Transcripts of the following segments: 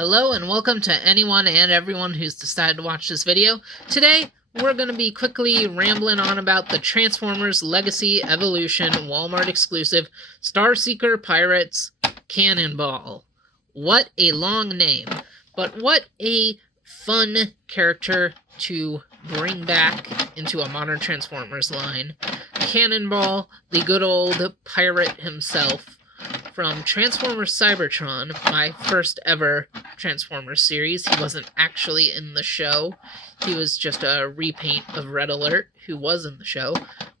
Hello and welcome to anyone and everyone who's decided to watch this video. Today, we're going to be quickly rambling on about the Transformers Legacy Evolution Walmart exclusive Starseeker Pirates Cannonball. What a long name, but what a fun character to bring back into a modern Transformers line. Cannonball, the good old pirate himself, from Transformers Cybertron, my first ever Transformers series. He wasn't actually in the show. He was just a repaint of Red Alert, who was in the show.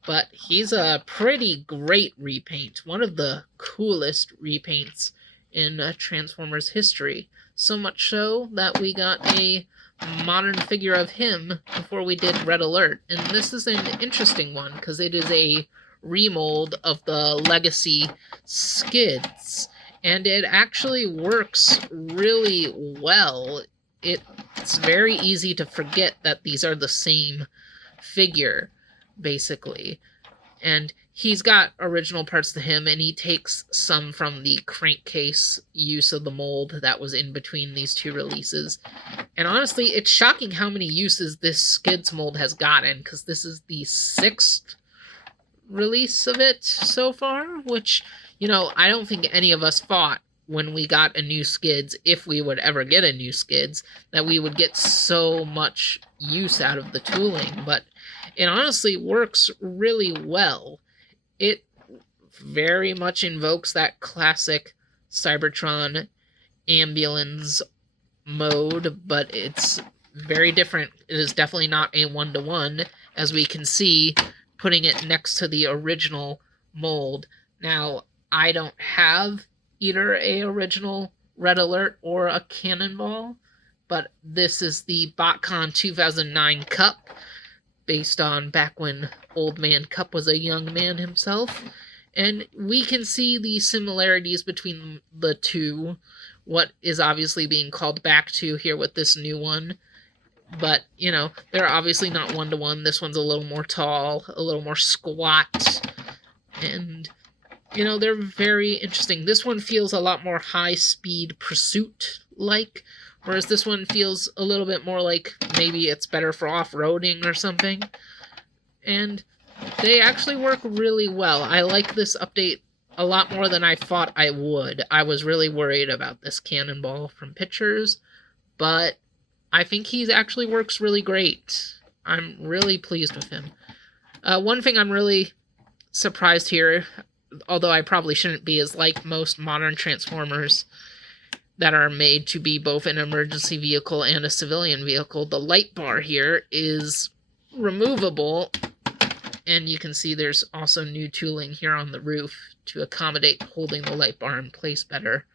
But he's a pretty great repaint. One of the coolest repaints in Transformers history. So much so that we got a modern figure of him before we did Red Alert. And this is an interesting one, because it is a remold of the Legacy skids, and it actually works really well. It's very easy to forget that these are the same figure, basically. And he's got original parts to him, and he takes some from the crankcase use of the mold that was in between these two releases. And honestly, it's shocking how many uses this skids mold has gotten, because this is the 6th release of it so far, which, I don't think any of us thought when we got a new skids, if we would ever get a new skids, that we would get so much use out of the tooling. But it honestly works really well. It very much invokes that classic Cybertron ambulance mode, but it's very different. It is definitely not a one-to-one, as we can see putting it next to the original mold. Now, I don't have either a original Red Alert or a Cannonball, but this is the BotCon 2009 Cup, based on back when Old Man Cup was a young man himself. And we can see the similarities between the two, what is obviously being called back to here with this new one. But, they're obviously not one-to-one. This one's a little more tall, a little more squat. And, they're very interesting. This one feels a lot more high-speed pursuit-like, whereas this one feels a little bit more like maybe it's better for off-roading or something. And they actually work really well. I like this update a lot more than I thought I would. I was really worried about this Cannonball from pictures, but I think he actually works really great. I'm really pleased with him. One thing I'm really surprised here, although I probably shouldn't be, is like most modern Transformers that are made to be both an emergency vehicle and a civilian vehicle, the light bar here is removable, and you can see there's also new tooling here on the roof to accommodate holding the light bar in place better.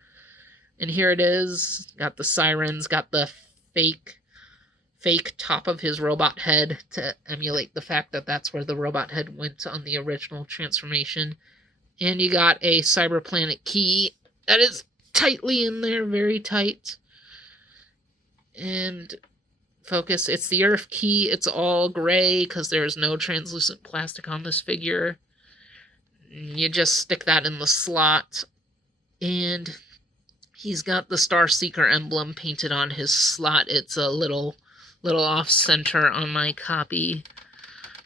And here it is, got the sirens, got the fake top of his robot head to emulate the fact that that's where the robot head went on the original transformation. And you got a Cyberplanet key that is tightly in there, very tight. And focus, it's the Earth key. It's all gray because there's no translucent plastic on this figure. You just stick that in the slot, and he's got the Starseeker emblem painted on his slot. It's a little off-center on my copy,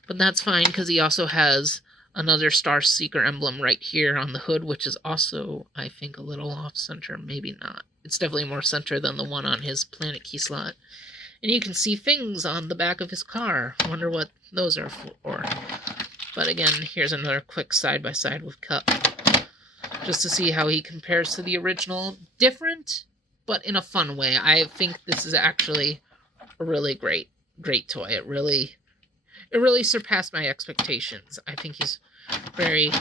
but that's fine because he also has another Starseeker emblem right here on the hood, which is also, I think, a little off-center. Maybe not. It's definitely more center than the one on his Planet Key slot. And you can see things on the back of his car. I wonder what those are for. But again, here's another quick side-by-side with Cup, just to see how he compares to the original. Different, but in a fun way. I think this is actually a really great toy. It really surpassed my expectations. I think he's very,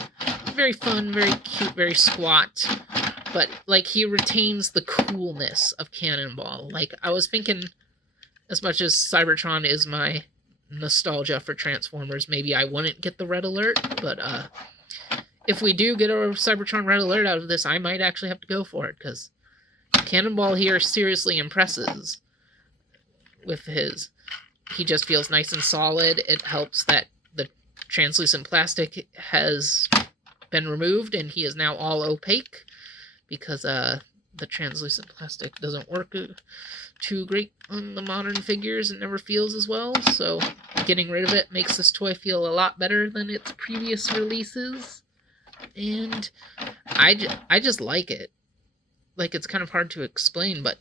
very fun, very cute, very squat. But, he retains the coolness of Cannonball. I was thinking, as much as Cybertron is my nostalgia for Transformers, maybe I wouldn't get the Red Alert, but, if we do get a Cybertron Red Alert out of this, I might actually have to go for it, because Cannonball here seriously impresses with his. He just feels nice and solid. It helps that the translucent plastic has been removed, and he is now all opaque, because the translucent plastic doesn't work too great on the modern figures. It never feels as well, so getting rid of it makes this toy feel a lot better than its previous releases. And I just like it. Like, it's kind of hard to explain, but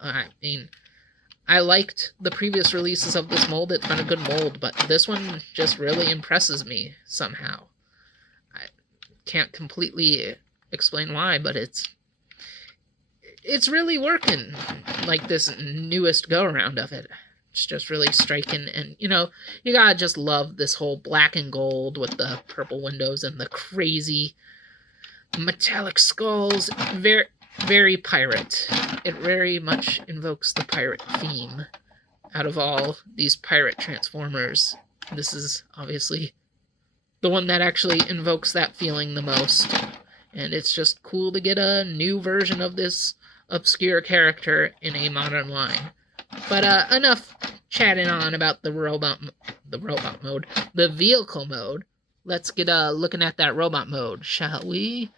I mean, I liked the previous releases of this mold. It's been a good mold, but this one just really impresses me somehow. I can't completely explain why, but it's really working, like this newest go-around of it. It's just really striking, and, you know, you gotta just love this whole black and gold with the purple windows and the crazy metallic skulls. Very, very pirate. It very much invokes the pirate theme. Out of all these pirate Transformers, this is obviously the one that actually invokes that feeling the most. And it's just cool to get a new version of this obscure character in a modern line. But enough chatting on about the vehicle mode. Let's get looking at that robot mode, shall we?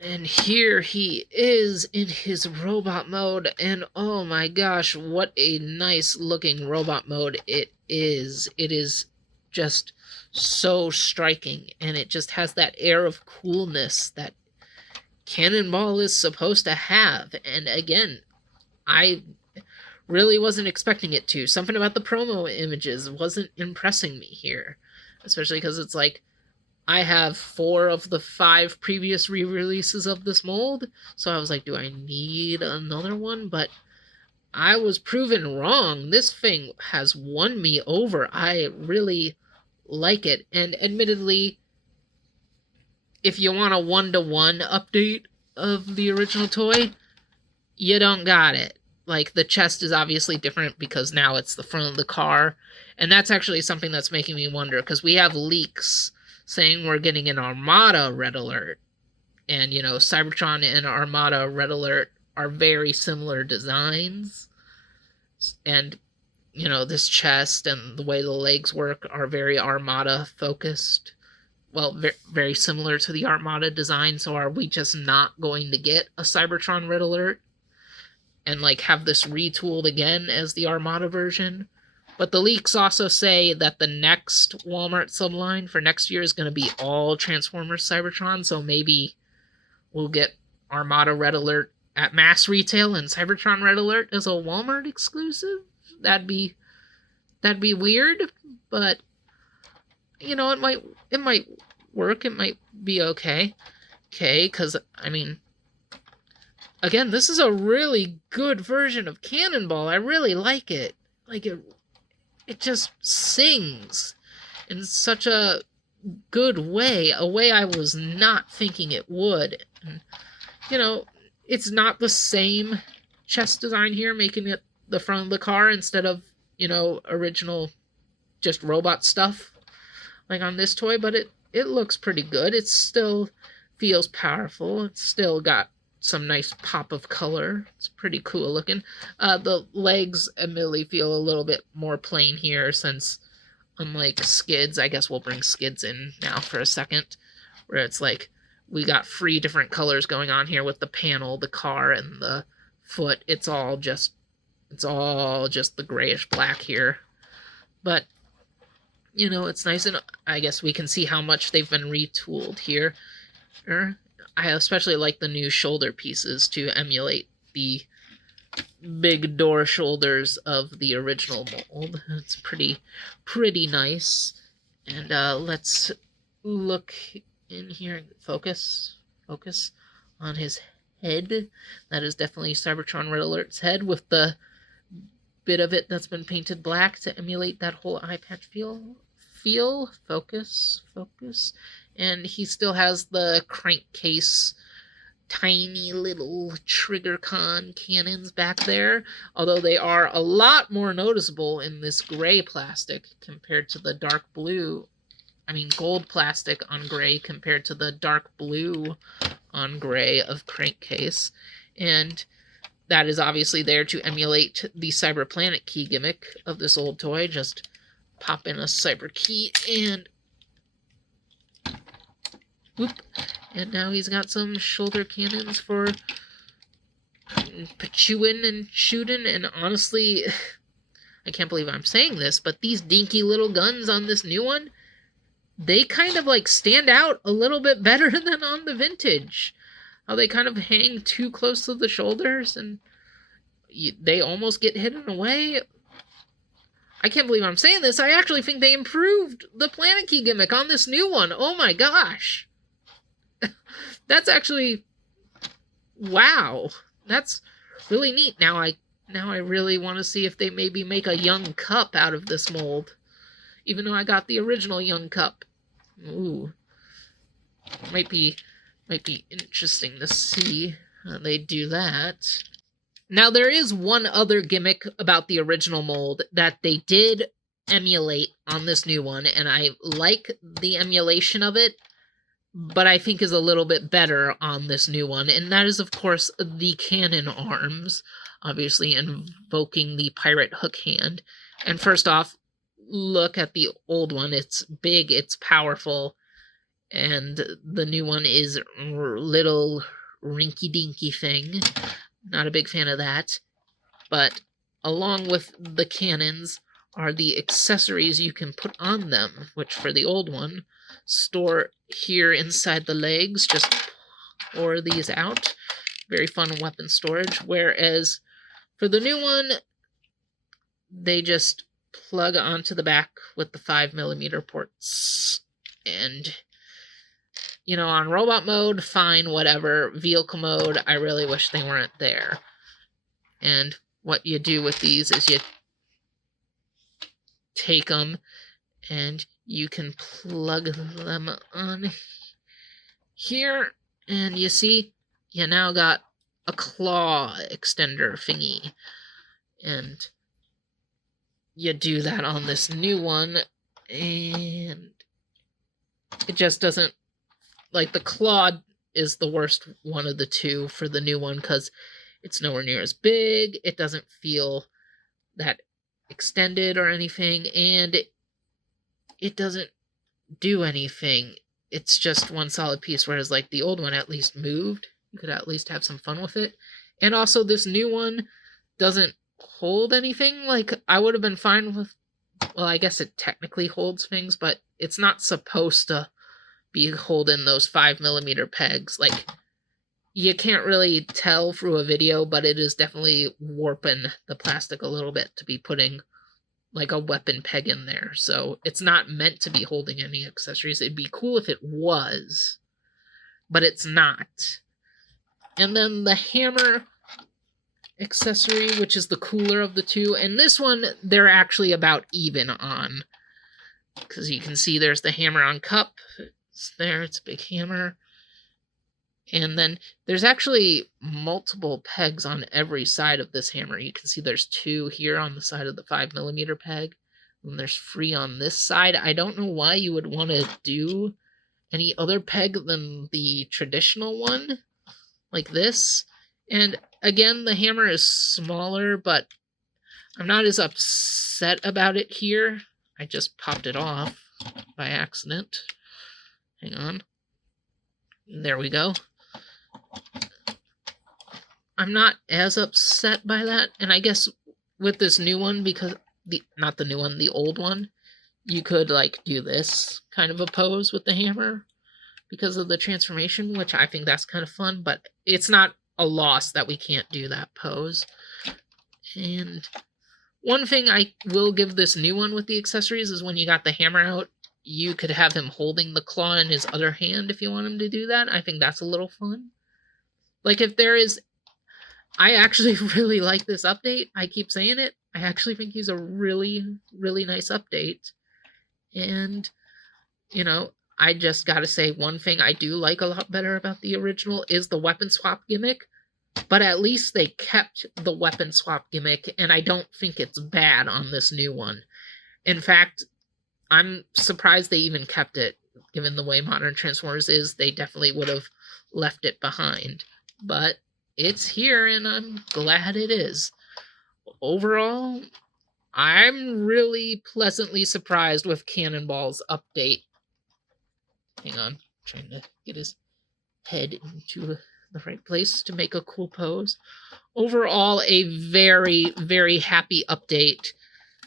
And here he is in his robot mode, and oh my gosh, what a nice looking robot mode it is. It is just so striking, and it just has that air of coolness that Cannonball is supposed to have. And again, I really wasn't expecting it to. Something about the promo images wasn't impressing me here, especially because it's like, I have 4 of the 5 previous re-releases of this mold, so I was like, do I need another one? But I was proven wrong. This thing has won me over. I really like it, and admittedly, if you want a 1-to-1 update of the original toy, you don't got it. Like, the chest is obviously different because now it's the front of the car, and that's actually something that's making me wonder, because we have leaks saying we're getting an Armada Red Alert. And, you know, Cybertron and Armada Red Alert are very similar designs. And, you know, this chest and the way the legs work are very Armada focused. Well, very similar to the Armada design. So are we just not going to get a Cybertron Red Alert and, like, have this retooled again as the Armada version? But the leaks also say that the next Walmart subline for next year is going to be all Transformers Cybertron, so maybe we'll get Armada Red Alert at mass retail and Cybertron Red Alert as a Walmart exclusive. That'd be weird, but, you know, it might work. It might be okay. Because, I mean, again, this is a really good version of Cannonball. I really like it. Like, it just sings in such a good way, a way I was not thinking it would. And, you know, it's not the same chest design here, making it the front of the car instead of, you know, original just robot stuff like on this toy, but it looks pretty good. It still feels powerful. It's still got some nice pop of color. It's pretty cool looking. The legs admittedly feel a little bit more plain here, since unlike Skids, I guess we'll bring Skids in now for a second, where it's like we got 3 different colors going on here with the panel, the car, and the foot. It's all just the grayish black here. But, you know, it's nice, and I guess we can see how much they've been retooled here. I especially like the new shoulder pieces to emulate the big door shoulders of the original mold. It's pretty nice. And let's look in here. Focus on his head. That is definitely Cybertron Red Alert's head, with the bit of it that's been painted black to emulate that whole eye patch feel. Focus. And he still has the crankcase, tiny little trigger-con cannons back there, although they are a lot more noticeable in this gray plastic compared to the dark blue. I mean, gold plastic on gray compared to the dark blue on gray of crankcase. And that is obviously there to emulate the Cyber Planet key gimmick of this old toy. Just pop in a cyber key and whoop, And now he's got some shoulder cannons for chewing and shooting. And honestly, I can't believe I'm saying this, but these dinky little guns on this new one, they kind of like stand out a little bit better than on the vintage. How they kind of hang too close to the shoulders and they almost get hidden away. I can't believe I'm saying this. I actually think they improved the Planet Key gimmick on this new one. Oh my gosh. That's actually... wow. That's really neat. Now I really want to see if they maybe make a young Cup out of this mold. Even though I got the original young Cup. Ooh. Might be interesting to see how they do that. Now, there is one other gimmick about the original mold that they did emulate on this new one, and I like the emulation of it, but I think is a little bit better on this new one, and that is, of course, the cannon arms, obviously invoking the pirate hook hand. And first off, look at the old one. It's big, it's powerful, and the new one is little rinky-dinky thing. Not a big fan of that. But along with the cannons are the accessories you can put on them, which for the old one, store here inside the legs. Just pour these out. Very fun weapon storage. Whereas for the new one, they just plug onto the back with the 5mm ports. And... you know, on robot mode, fine, whatever. Vehicle mode, I really wish they weren't there. And what you do with these is you take them and you can plug them on here. And you see, you now got a claw extender thingy. And you do that on this new one. And it just doesn't... like, the claw is the worst one of the two for the new one because it's nowhere near as big. It doesn't feel that extended or anything, and it doesn't do anything. It's just one solid piece, whereas, like, the old one at least moved. You could at least have some fun with it. And also, this new one doesn't hold anything. Like, I would have been fine with... well, I guess it technically holds things, but it's not supposed to be holding those 5mm pegs. Like, you can't really tell through a video, but it is definitely warping the plastic a little bit to be putting like a weapon peg in there. So it's not meant to be holding any accessories. It'd be cool if it was, but it's not. And then the hammer accessory, which is the cooler of the two, and this one they're actually about even on, because you can see there's the hammer on cup. There, it's a big hammer. And then there's actually multiple pegs on every side of this hammer. You can see there's 2 here on the side of the 5mm peg. And there's 3 on this side. I don't know why you would want to do any other peg than the traditional one, like this. And again, the hammer is smaller, but I'm not as upset about it here. I just popped it off by accident. Hang on. There we go. I'm not as upset by that. And I guess with this new one, because not the new one, the old one, you could like do this kind of a pose with the hammer because of the transformation, which I think that's kind of fun, but it's not a loss that we can't do that pose. And one thing I will give this new one with the accessories is when you got the hammer out, you could have him holding the claw in his other hand if you want him to do that. I think that's a little fun. Like, if there is... I actually really like this update. I keep saying it. I actually think he's a really, really nice update. And, you know, I just gotta say one thing I do like a lot better about the original is the weapon swap gimmick. But at least they kept the weapon swap gimmick, and I don't think it's bad on this new one. In fact, I'm surprised they even kept it. Given the way Modern Transformers is, they definitely would have left it behind. But it's here, and I'm glad it is. Overall, I'm really pleasantly surprised with Cannonball's update. Hang on, I'm trying to get his head into the right place to make a cool pose. Overall, a very, very happy update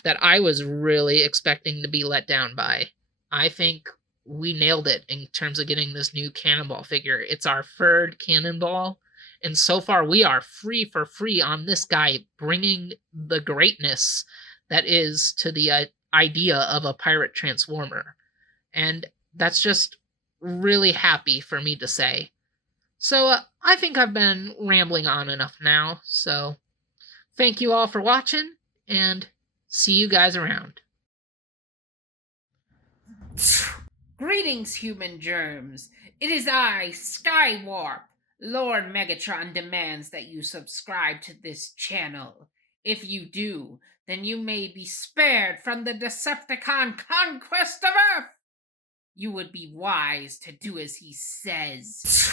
that I was really expecting to be let down by. I think we nailed it in terms of getting this new Cannonball figure. It's our third Cannonball, and so far we are free for free on this guy bringing the greatness that is to the idea of a pirate transformer. And that's just really happy for me to say. So I think I've been rambling on enough now. So thank you all for watching, and see you guys around. Greetings, human germs. It is I, Skywarp. Lord Megatron demands that you subscribe to this channel. If you do, then you may be spared from the Decepticon conquest of Earth. You would be wise to do as he says.